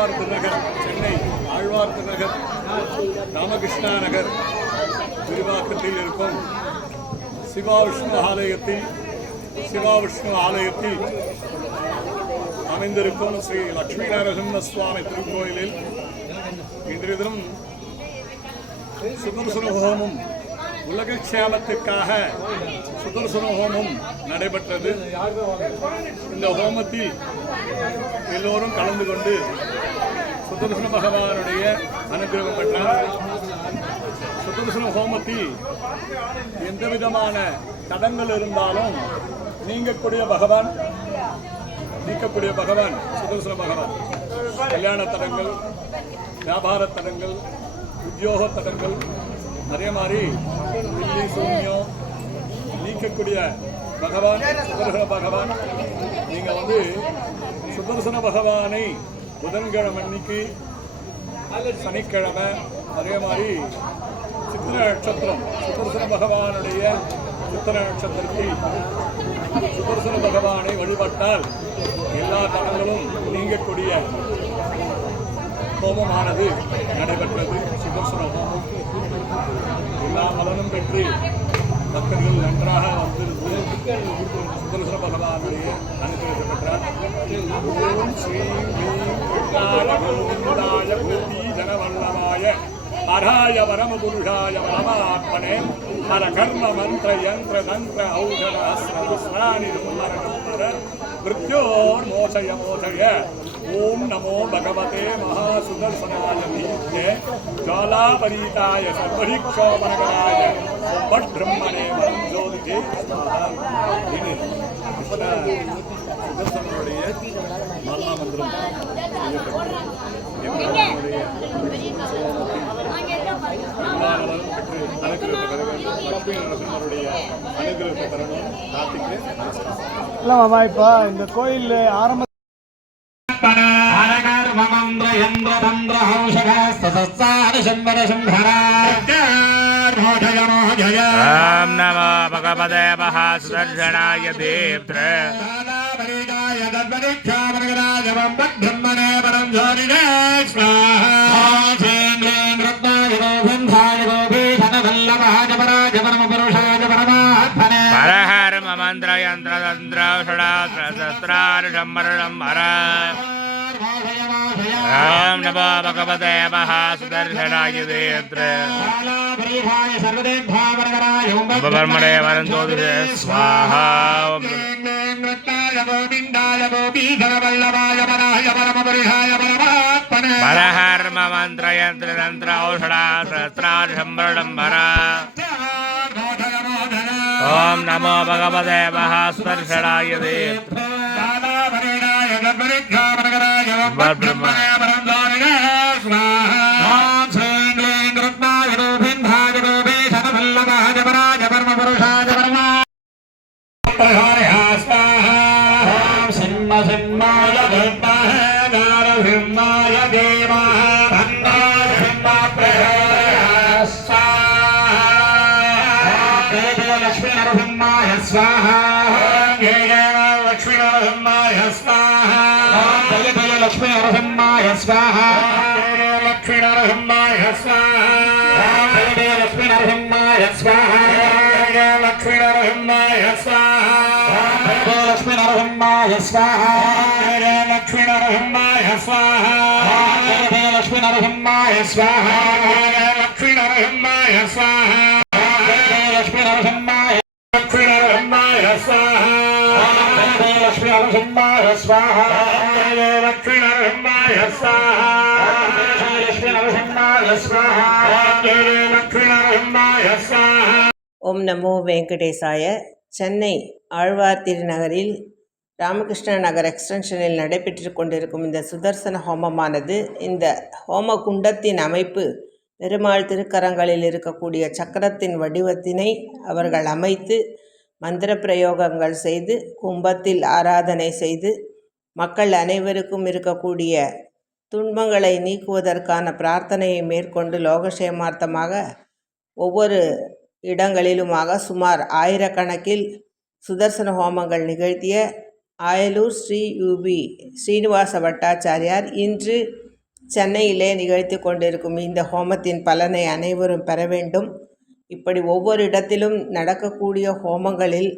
ஆழ்வார் திருநகர் சென்னை ஆழ்வார் திருநகர் ராமகிருஷ்ணா நகர் விரிவாக்கத்தில் இருக்கும் சிவா விஷ்ணு ஆலயத்தில் அமைந்திருக்கும் ஸ்ரீ லட்சுமி நரசிம்ம சுவாமி திருக்கோயிலில் இன்றைய தினம் சுதர்சன ஹோமம் உலக க்ஷேமத்துக்காக சுதர்சன ஹோமம் நடைபெற்றது. இந்த ஹோமத்தில் எல்லோரும் கலந்து கொண்டு சுதர்சன பகவானுடைய அனுகிரகம் பெற்றார். சுதர்சன ஹோமத்தில் எந்த விதமான தடங்கள் இருந்தாலும் நீக்கக்கூடிய பகவான் சுதர்சன பகவான். கல்யாண தடங்கள், வியாபார தடங்கள், உத்தியோக தடங்கள், அதே மாதிரி தில்லி சூன்யம் நீக்கக்கூடிய பகவான் சுதர்சன பகவான். நீங்கள் சுதர்சன பகவானை புதன்கிழமை அன்னைக்கு, சனிக்கிழமை, அதே மாதிரி சித்திர நட்சத்திரம் சுதர்சன பகவானுடைய சித்திர நட்சத்திரத்தில் சுதர்சன பகவானை வழிபட்டால் எல்லா தடங்களும் நீங்கக்கூடிய ஹோமமானது நடைபெற்றது. சுதர்சன ஹோமம் எல்லா பலனும் பெற்று பக்தர்கள் நன்றாக வந்திருந்து சுதர்சன பகவானுடைய அனுகிரகத்தை பெற்றார். ஓம் ஸ்ரீம் ஹ்ரீம் கோவிந்தாய கோபி ஜனவல்லவாய பராய பரமபுருஷாய பரமாத்மனே பரகர்ம மந்திர யந்திர தந்திர ஔஷத அஸ்திராணி மரணம்பர மிருத்யோர்மோசய மோசய. ஓம் நமோ பகவதே மகாசுதர்சனாய தீப்தே ஜாலாபரீதாய சர்வஹிக்ஷோபனகராய பட்பிரம்மணே வரம் ஜோதிகே இது சுதர்சனுடைய மரணமந்திரம் இப்போ இந்த கோயில் ஆரம்ப ஓம் நமோ பகவதே மகாசுதர்சனாய தீப்தே பரஹர மந்திர யந்திர தந்திர ஷடாஸ்திரார்ஷம்பரம் ஹர. ஓம் நமோ பகவதே மகாசுதர்சனாய தீப்தே பிரம்மணே வரம் ஜோதிகே ஸ்வாஹா. பரஹர மந்திர யந்திர தந்திர ஔஷடாஸ்திரார்ஷம்பரம் ஹர. ஓம் நமோ பகவதே மகாசுதர்சனாய தீப்தே பிரம்மணே வரம் ஜோதிகே ஸ்வாஹா. लक्ष्मी नरसिंहाय स्वाहा. लक्ष्मी नरसिंहाय स्वाहा. लक्ष्मी नरसिंहाय स्वाहा. लक्ष्मी नरसिंहाय स्वाहा. लक्ष्मी नरसिंहाय स्वाहा. लक्ष्मी नरसिंहाय स्वाहा. लक्ष्मी नरसिंहाय स्वाहा. लक्ष्मी नरसिंहाय स्वाहा. लक्ष्मी नरसिंहाय स्वाहा. लक्ष्मी नरसिंहाय स्वाहा. लक्ष्मी नरसिंहाय लक्ष्मी नरसिंहाय स्वाहा. लक्ष्मी नरसिंहाय स्वाहा. लक्ष्मी नरसिंहाय स्वाहा. लक्ष्मी नरसिंहाय स्वाहा. लक्ष्मी नरसिंहाय स्वाहा. ஓம் நமோ வெங்கடேசாய. சென்னை ஆழ்வார் திருநகரில் ராமகிருஷ்ண நகர் எக்ஸ்டென்ஷனில் நடைபெற்று கொண்டிருக்கும் இந்த சுதர்சன ஹோமமானது, இந்த ஹோம குண்டத்தின் அமைப்பு பெருமாள் திருக்கரங்களில் இருக்கக்கூடிய சக்கரத்தின் வடிவத்தினை அவர்கள் அமைத்து மந்திர பிரயோகங்கள் செய்து கும்பத்தில் ஆராதனை செய்து மக்கள் அனைவருக்கும் இருக்கக்கூடிய துன்பங்களை நீக்குவதற்கான பிரார்த்தனையை மேற்கொண்டு லோகக்ஷேமார்த்தமாக ஒவ்வொரு இடங்களிலுமாக சுமார் ஆயிரக்கணக்கில் சுதர்சன ஹோமங்கள் நிகழ்த்திய ஆயலூர் ஸ்ரீ யூபி ஸ்ரீனிவாச பட்டாச்சாரியார் இன்று சென்னையிலே நிகழ்த்தி கொண்டிருக்கும் இந்த ஹோமத்தின் பலனை அனைவரும் பெற வேண்டும். இப்படி ஒவ்வொரு இடத்திலும் நடக்கக்கூடிய ஹோமங்களில்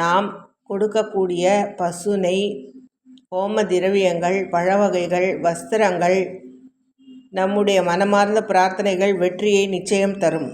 நாம் கொடுக்கக்கூடிய பசு நெய், ஹோம திரவியங்கள், பழ வகைகள், வஸ்திரங்கள் நம்முடைய மனமார்ந்த பிரார்த்தனைகள் வெற்றியை நிச்சயம் தரும்.